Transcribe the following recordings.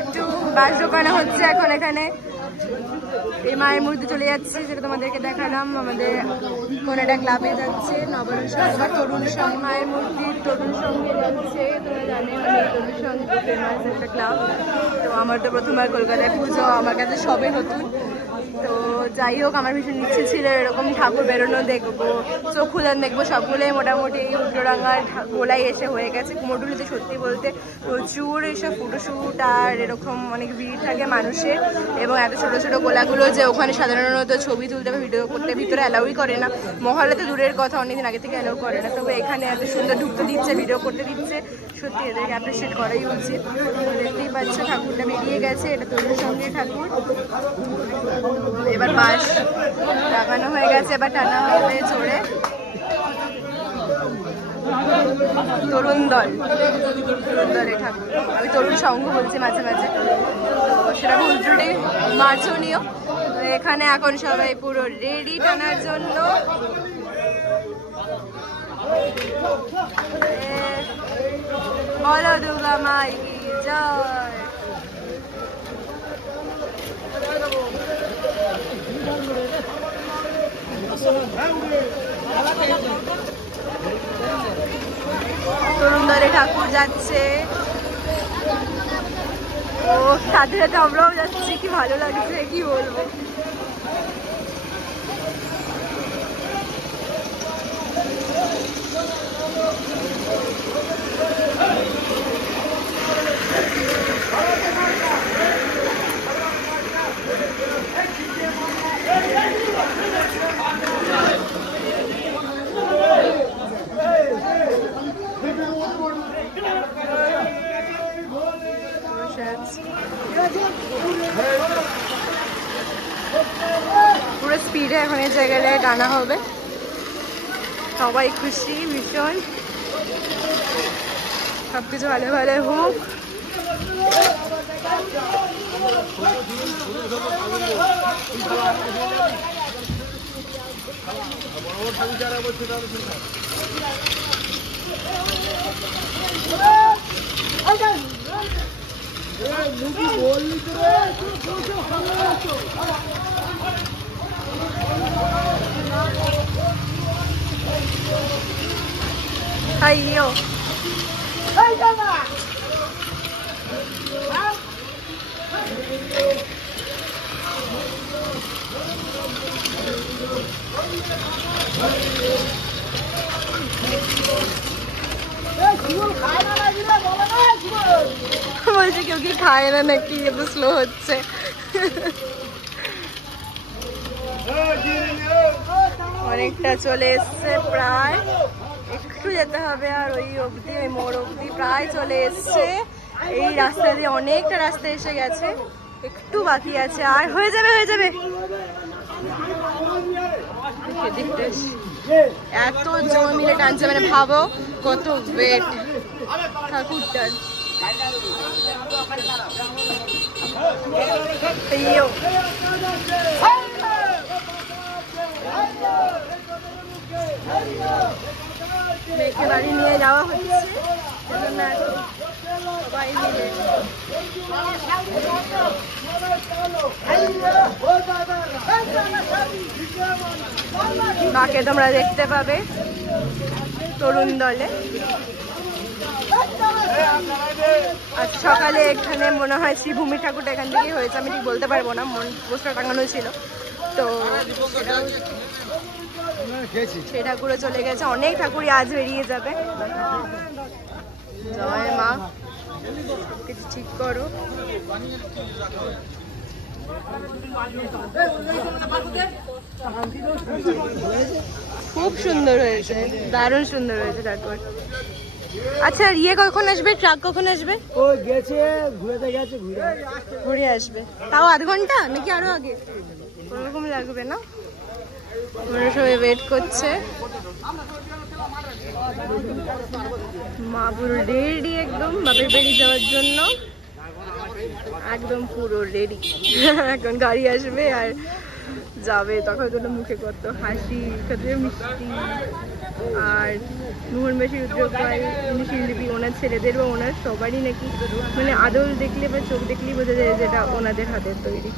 একটু বাস ঢোকানো হচ্ছে এখন এখানে। এই মায়ের মূর্তি চলে যাচ্ছে, সেটা তোমাদেরকে দেখালাম। আমাদের কোন একটা ক্লাবে যাচ্ছে, নবরণ সংঘ বা তরুণ সংঘ। মায়ের মূর্তি তরুণ সংঘে যাচ্ছে, তোমরা জানে তরুণ সংঘ ফেমাস একটা ক্লাব। তো আমার তো প্রথমবার কলকাতায় পুজো, আমার কাছে সবে নতুন। তো যাই হোক, আমার ভীষণ ইচ্ছে ছিল এরকম ঠাকুর বেরোনো দেখবো, চোখ খুদান দেখবো। সবগুলোই মোটামুটি এই উল্টোডাঙ্গার গোলাই এসে হয়ে গেছে। কুমোরটুলিতে সত্যি বলতে প্রচুর এইসব ফটোশ্যুট আর এরকম অনেক ভিড় থাকে মানুষের। এবং এত ছোটো ছোটো গোলাগুলো যে ওখানে সাধারণত ছবি তুলতে বা ভিডিও করতে ভিতরে অ্যালাউই করে না। মহলে তো দূরের কথা, অনেকদিন আগে থেকে অ্যালাউ করে না। তবে এখানে এত সুন্দর ঢুকতে দিচ্ছে, ভিডিও করতে দিচ্ছে, সত্যি এদেরকে অ্যাপ্রিসিয়েট করাই উচিত। দেখতেই পাচ্ছ ঠাকুরটা বেরিয়ে গেছে, এটা তরুণ সঙ্গে ঠাকুর। এবার বাস লাগানো হয়ে গেছে, এবার টানা হবে চড়ে। তরুণ দলে ঠাকুর, আমি তরুণ সংঘ বলছি মাঝে মাঝে, তো সেটা ভুল ত্রুটি মার্জনীয়। এখানে এখন সবাই পুরো রেডি টানার জন্য। বলো দুর্গা মাই কি জয়। তরুণ দলে ঠাকুর যাচ্ছে, ও সাথে সাথে আমরাও যাচ্ছি। কি ভালো লাগছে, কি বলবো। পুরো স্পিডে এখন এই জায়গায় টানা হবে, সবাই খুশি ভীষণ। সবকিছু ভালো ভালো হোক। Ayo. বলছে কেউ কি খায় না নাকি, এত স্লো হচ্ছে। অনেকটা চলে এসছে, প্রায় একটু যেতে হবে আর ওই অবধি, ওই মোড় অবধি প্রায় চলে এসছে। এই রাস্তা দিয়ে অনেকটা রাস্তা এসে গেছে, একটু বাকি আছে, আর হয়ে যাবে হয়ে যাবে। এত জন মিলে টানছে, মানে ভাবো কত ওয়েট ঠাকুরটার। মেয়েকে বাড়ি নিয়ে যাওয়া হচ্ছে, সবাই মিলে। মাকে তোমরা দেখতে পাবে তরুণ দলে। আজ সকালে এখানে মনে হয় শ্রীভূমি ঠাকুরটা এখান থেকেই হয়েছে, আমি ঠিক বলতে পারবো না, পোস্টার টাঙানো ছিল তো। সেই ঠাকুরও চলে গেছে, অনেক ঠাকুরই আজ বেরিয়ে যাবে। জয় মা, সবকিছু ঠিক করো। খুব সুন্দর হয়েছে, দারুণ সুন্দর হয়েছে। তারপর আচ্ছা ইয়ে কখন আসবে, ট্রাক কখন আসবে? ও গেছে ঘুরে আসবে, তাও আধ ঘন্টা নাকি আরো আগে? ওরকম লাগবে না? ওরা সবাই ওয়েট করছে। মা পুরো রেডি একদম বাপের বাড়ি যাওয়ার জন্য, একদম পুরো রেডি। এখন গাড়ি আসবে আর যাবে, তখন তো মুখে কত হাসি, কত মিষ্টি। আর মোহনবাসী রুদ্রপাল শিল্পী ওনার ছেলেদের বা ওনার সবারই নাকি মানে আদল দেখলে বা চোখ দেখলেই বোঝা যায় যেটা ওনাদের হাতের তৈরি,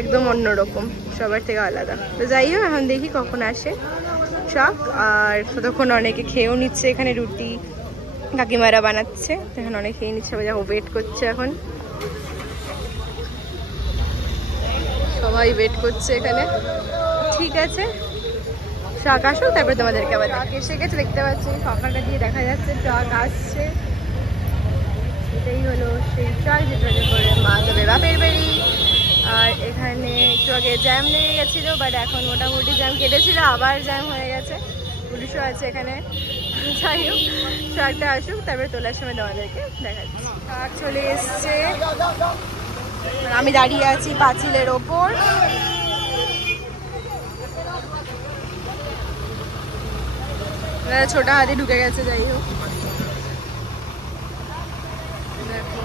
একদম অন্যরকম, সবার থেকে আলাদা। তো যাই হোক, এখন দেখি কখন আসে ট্রাক। আর ততক্ষণ অনেকে খেয়েও নিচ্ছে, এখানে রুটি কাকিমারা বানাচ্ছে, এখন অনেক খেয়ে নিচ্ছে, সবাই ওয়েট করছে। এখন সবাই ওয়েট করছে এখানে। ঠিক আছে, ট্রাক আসুক তারপরে তোমাদেরকে আবার ট্রাক এসে গেছে, দেখতে পাচ্ছি ফাঁকাটা দিয়ে দেখা যাচ্ছে ট্রাক আসছে। এটাই হলো সেই ট্রাক যেটাতে করে মা যাবে বাপের বাড়ি। আর এখানে একটু আগে জ্যাম লেগে গেছিলো, বাট এখন মোটামুটি জ্যাম কেটেছিল, আবার জ্যাম হয়ে গেছে, পুলিশও আছে এখানে। যাই হোক, ট্রাকটা আসুক তারপরে তোলার সময় তোমাদেরকে দেখাচ্ছি। ট্রাক চলে এসছে, আমি দাঁড়িয়ে আছি পাঁচিলের ওপর। ছোটা হাতি ঢুকে গেছে। যাই হোক, দেখো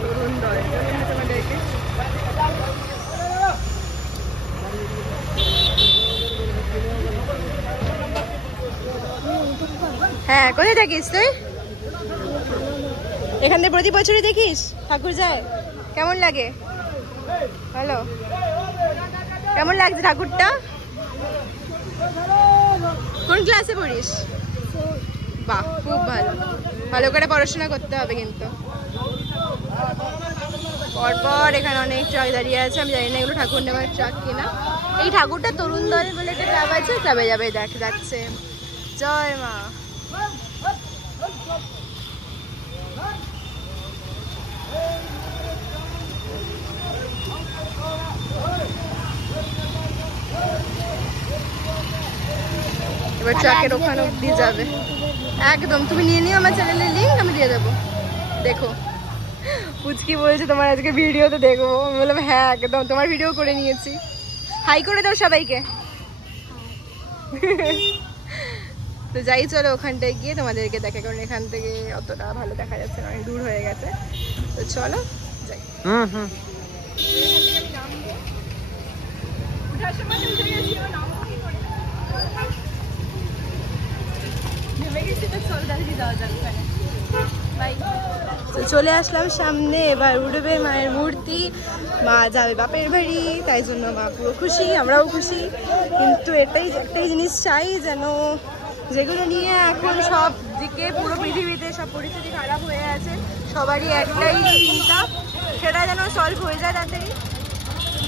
তরুণ দল তোমাদেরকে। হ্যাঁ, কোথায় থাকিস তুই? এখান থেকে প্রতি বছরই দেখিস ঠাকুর যায়? কেমন লাগে? হ্যালো, কেমন লাগছে ঠাকুরটা? কোন ক্লাসে পড়িস? বাহ, খুব ভালো, ভালো করে পড়াশোনা করতে হবে কিন্তু। পরপর এখানে অনেক ট্রাক দাঁড়িয়ে আছে, আমি জানি না এগুলো ঠাকুর নেওয়ার ট্রাক কিনা। এই ঠাকুরটা তরুণ দল বলে একটা ক্লাব আছে, ক্লাবে যাবে দেখা যাচ্ছে। জয় মা। এবার ট্রাকের ওখানে অব্দি যাবে একদম। তুমি নিয়ে নিও আমার চ্যানেলের লিঙ্ক, আমি দিয়ে দেবো। দেখো পুচকি বলছে তোমার আজকে ভিডিওতে দেখবো, আমি বললাম হ্যাঁ একদম, তোমার ভিডিও করে নিয়েছি। হাই করে দাও সবাইকে। তো যাই, চলো ওখানটায় গিয়ে তোমাদেরকে দেখে, কারণ এখান থেকে অতটা ভালো দেখা যাচ্ছে না, অনেক দূর হয়ে গেছে। তো চলো যাই। চলে আসলাম সামনে, এবার উঠবে মায়ের মূর্তি, মা যাবে বাপের বাড়ি, তাই জন্য মা পুরো খুশি, আমরাও খুশি। কিন্তু একটাই জিনিস চাই, যেন যেগুলো নিয়ে এখন সব দিকে পুরো পৃথিবীতে সব পরিস্থিতি খারাপ হয়ে আছে, সবারই একটাই চিন্তা, সেটা যেন সলভ হয়ে যায় তাড়াতাড়ি।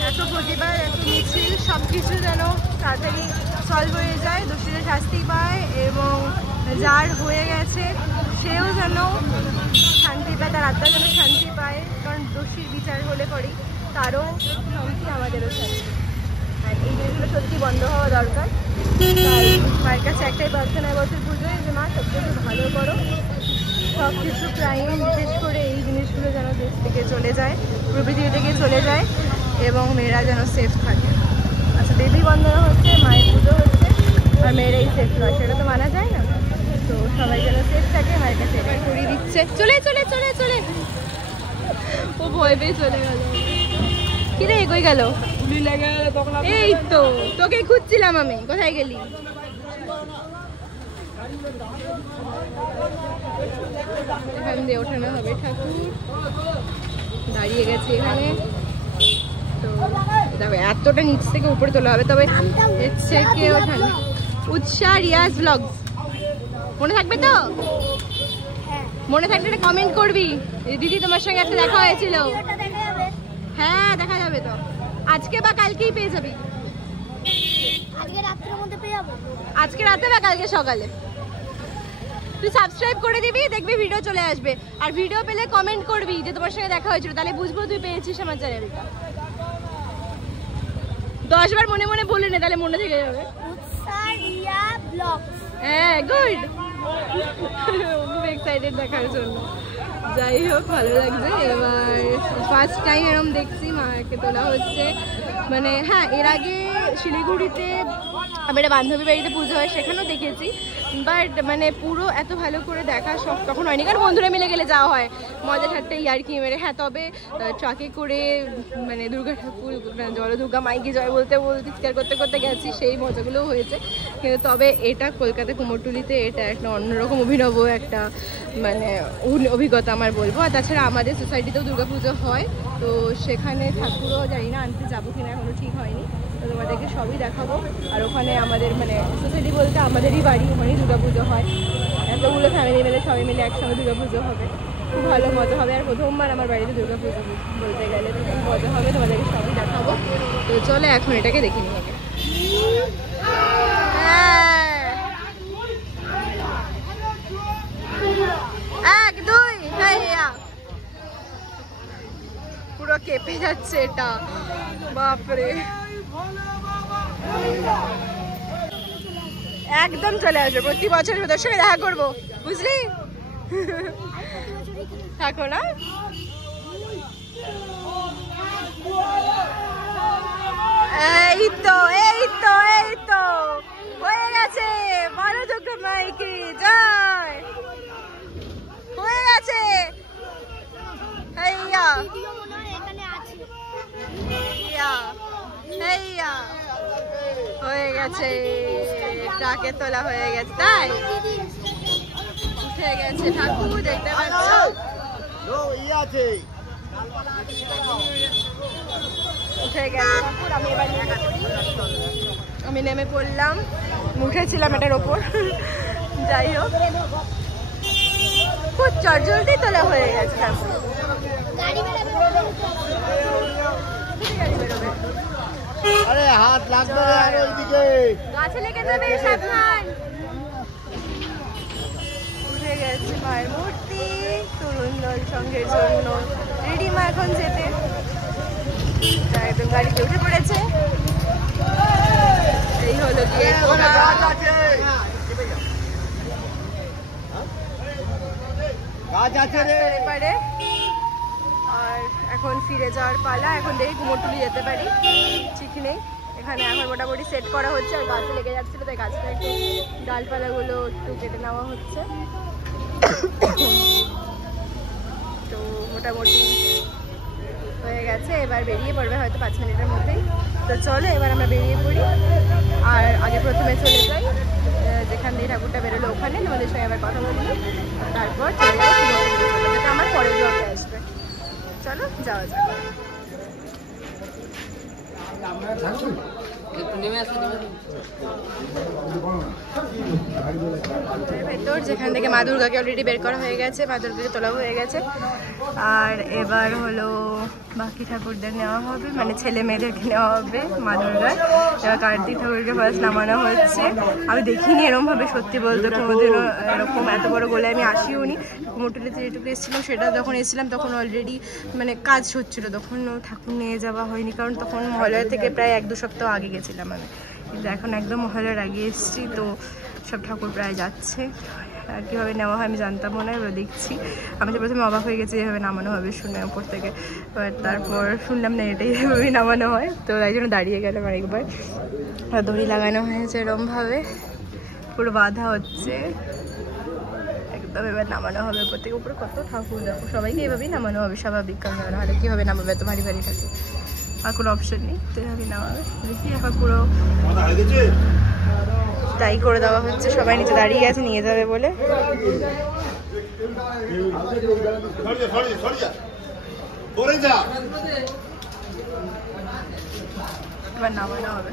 এত প্রতিবাদ, এত মিছিল, সব কিছু যেন তাড়াতাড়ি সলভ হয়ে যায়, দোষীরা শাস্তি পায়, এবং যার হয়ে গেছে সেও যেন শান্তি পায়, তার আত্মা যেন শান্তি পায়, কারণ দোষীর বিচার হলে পরেই তারও শান্তি, আমাদেরও শান্তি। আর এই জিনিসগুলো সত্যি বন্ধ হওয়া দরকার। মায়ের কাছে একটাই প্রার্থনা বছর পুজোয়, যে মা সব কিছু ভালো করো, সব কিছু ক্রাইম বিশেষ করে এই জিনিসগুলো যেন দেশ থেকে চলে যায়, পুরো পৃথিবী থেকে চলে যায়, এবং মেয়েরা যেন সেফ থাকে। আচ্ছা, দেবী বন্দনা হচ্ছে, মায়ের পুজো হচ্ছে, আর মেয়েরাই সেফ নয় সেটা তো মানা যায় না। তো সবাই যেন সেফ থাকে, মায়ের কাছে এটাই করিয়ে দিচ্ছে। চলে চলে চলে চলে, ও ভয় পেয়ে চলে গেল। কি রে, কই গেল? এই তো তোকে খুঁজছিলাম আমি, কোথায় গেলি? এখান দিয়ে ওঠানো হবে ঠাকুর, দাঁড়িয়ে গেছে এখানে। তো দেখো এতটা নিচ থেকে উপরে তোলা হবে, তবে থেকে ওঠানো। উৎসাহ রিয়াজ ব্লগস, মনে থাকবে তো? মনে থাকলে একটা কমেন্ট করবি, দিদি তোমার সঙ্গে একটা দেখা হয়েছিল। হ্যাঁ দেখা যাবে তো, আজকে বা কালকেই পেয়ে যাবি। আজকে রাতে বা কালকে সকালে। তুই সাবস্ক্রাইব করে দিবি, দেখবি ভিডিও চলে আসবে। আর ভিডিও পেলে কমেন্ট করবি যে তোমার সঙ্গে দেখা হয়েছিল, তাহলে বুঝবো তুই পেয়েছিস আমার চ্যানেলটা। 10 বার মনে মনে বলে নে, তাহলে মনে থেকে যাবে। হ্যাঁ, গুড। খুব এক্সাইটেড দেখার জন্য। যাই হোক, ভালো লাগছে। এবার ফার্স্ট টাইম এরকম দেখছি মাকে তোলা হচ্ছে। মানে হ্যাঁ, এর আগে শিলিগুড়িতে আমার একটা বান্ধবী বাড়িতে পুজো হয়, সেখানেও দেখেছি, বাট মানে পুরো এত ভালো করে দেখা সব তখন হয়নি, কারণ বন্ধুরা মিলে গেলে যাওয়া হয় মজা ঠাট্টা ইয়ার্কি মেরে। হ্যাঁ, তবে ট্রাকে করে মানে দুর্গা ঠাকুর, জল দুর্গা মাইকে জয় বলতে বলতে চিৎকার করতে করতে গেছি, সেই মজাগুলোও হয়েছে। কিন্তু তবে এটা কলকাতা কুমোরটুলিতে এটা একটা অন্যরকম অভিনব একটা মানে অভিজ্ঞতা আমার বলবো। আর তাছাড়া আমাদের সোসাইটিতেও দুর্গাপুজো হয়, তো সেখানে ঠাকুরও জানি না আনতে যাবো কিনা, এখনো ঠিক হয়নি। তো তোমাদেরকে সবই দেখাবো। আর ওখানে আমাদের মানে সোসাইটি বলতে আমাদেরই বাড়ি, ওখানেই দুর্গাপুজো হয়। এতগুলো ফ্যামিলি মিলে সবাই মিলে একসঙ্গে দুর্গাপুজো হবে, খুব ভালো মজা হবে। আর প্রথমবার আমার বাড়িতে দুর্গাপুজো বলতে গেলে, তো খুব মজা হবে, তোমাদেরকে সবই দেখাবো। তো চলো এখন এটাকে দেখে নিই আগে। এক দুই, পুরো কেঁপে যাচ্ছে এটা, বাপরে। একদম চলে আসবে, প্রতি বছর ওদের সঙ্গে দেখা করবো, বুঝলি? থাকো না। এই তো এই তো এই তো হয়ে গেছে, বলো দুর্গা মাইকে জয়, হয়ে গেছে। হেইয়া হেইয়া, হয়ে গেছে, ট্রাকে তোলা হয়ে গেছে, তাই উঠে গেছে ঠাকুর, দেখতে পাচ্ছ। উঠে গেছে ঠাকুর। আমি এবার আমি নেমে পড়লাম, উঠেছিলাম এটার ওপর। যাই হোক, খুব চটজলদি তোলা হয়ে গেছে ঠাকুর। আরে হাত লাগবে আর ওইদিকে গাছে লেগে যাবে, সাবধান। উঠে গেছে মায়ের মূর্তি, তরুণ দল সঙ্গের জন্য রেডি মা এখন যেতে। একদম গাড়িতে উঠে পড়েছে। এই হলো গিয়ে পারে। আর এখন ফিরে যাওয়ার পালা। এখন দেখি কুমোরটুলি যেতে পারি, ঠিক নেই। এখানে এখন মোটামুটি সেট করা হচ্ছে, আর গাছে লেগে যাচ্ছিল, তাই গাছটা একটু ডালপালাগুলো একটু কেটে নেওয়া হচ্ছে। তো মোটামুটি হয়ে গেছে, এবার বেরিয়ে পড়বে হয়তো 5 মিনিটের মধ্যেই। তো চলো এবার আমরা বেরিয়ে পড়ি। আর আগে প্রথমে চলে যাই যেখান দিয়ে ঠাকুরটা বেরোলো, ওখানে তোমাদের সঙ্গে আবার কথা বলি, তারপর চলে যাবো যেটা আমার পরের ব্লগে আসবে। চলো যাওয়া যাক। ভেতর যেখান থেকে মা দুর্গাকে অলরেডি বের করা হয়ে গেছে, মা দুর্গাকে তোলা হয়ে গেছে। আর এবার হলো বাকি ঠাকুরদের নেওয়া হবে, মানে ছেলে মেয়েদেরকে নেওয়া হবে মা দুর্গার। এবার কার্তিক ঠাকুরকে ফার্স্ট নামানো হচ্ছে। আমি দেখিনি এরকমভাবে, সত্যি বলতে কোনোদিনও এরকম এত বড় গোলে আমি আসিও নি। কুমোরটুলিতে যেটুকু এসেছিলাম, সেটা যখন এসেছিলাম তখন অলরেডি মানে কাজ হচ্ছিল, তখন ঠাকুর নিয়ে যাওয়া হয়নি, কারণ তখন মহালয়া থেকে প্রায় 1-2 সপ্তাহ আগে গেছিলাম আমি। কিন্তু এখন একদম মহালয়ার আগে এসেছি, তো সব ঠাকুর প্রায় যাচ্ছে। আর কীভাবে নেওয়া হয় আমি জানতাম না, এবার দেখছি। আমি তো প্রথমে অবাক হয়ে গেছি এভাবে নামানো হবে শুনে ওপর থেকে, বাট তারপর শুনলাম না এটাই এভাবেই নামানো হয়। তো তাই জন্য দাঁড়িয়ে গেলাম আরেকবার। দড়ি লাগানো হয়েছে এরমভাবে, পুরো বাঁধা হচ্ছে একদম। এবার নামানো হবে ওপর থেকে। উপরে কত ঠাকুর দেখো, সবাইকে এভাবেই নামানো হবে স্বাভাবিক, কারণ নাহলে কীভাবে নামাবে, এত ভারী ভারী ঠাকুর, আর কোনো অপশন নেই, তো এভাবেই নামাবে। দেখি এখন পুরো তাই করে দেওয়া হচ্ছে, সবাই নিচে দাঁড়িয়ে আছে নিয়ে যাবে বলে। এবার নামানো হবে।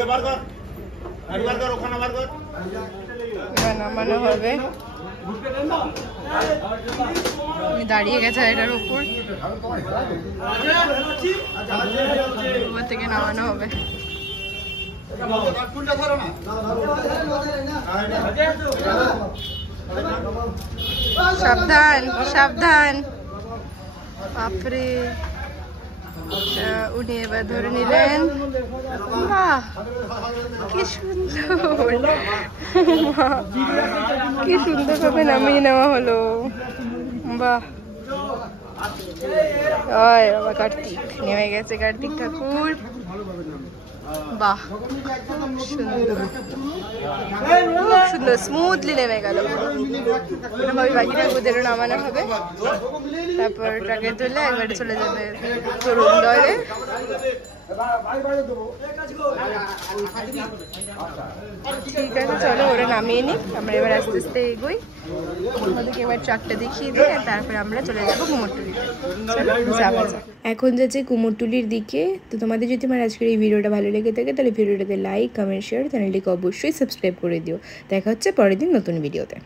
এবার নামানো হবে, দাঁড়িয়ে গেছে এটার উপর, উপর থেকে নামানো হবে। সাবধান সাবধান, বাপরে। উনি এবার ধরে নিলেন। বাহ কি সুন্দর, কি সুন্দর ভাবে নামিয়ে নেওয়া হলো। বাহ, ওই বাবা কার্তিক নেমে গেছে, কার্তিক ঠাকুর। বাহ সুন্দর, খুব সুন্দর স্মুথলি নেমে গেল। এরকমভাবে বাকি ঠাকুরদের নামানো হবে, তারপর ট্রাকে তুলে একবারে চলে যাবে তরুণ দলে। ঠিক আছে, চলো ওরা নামিয়ে নিই, আমরা এবার আস্তে আস্তে এগোই। আমাদেরকে এবার ট্রাকটা দেখিয়ে দিয়ে তারপরে আমরা চলে যাবো কুমোরটুলিতে। এখন যাচ্ছে কুমোরটুলির দিকে। তো তোমাদের যদি আমার আজকের এই ভিডিওটা ভালো লেগে থাকে তাহলে ভিডিওটাতে লাইক, কমেন্ট, শেয়ার, চ্যানেলটিকে অবশ্যই সাবস্ক্রাইব করে দিও। দেখা হচ্ছে পরের দিন নতুন ভিডিওতে।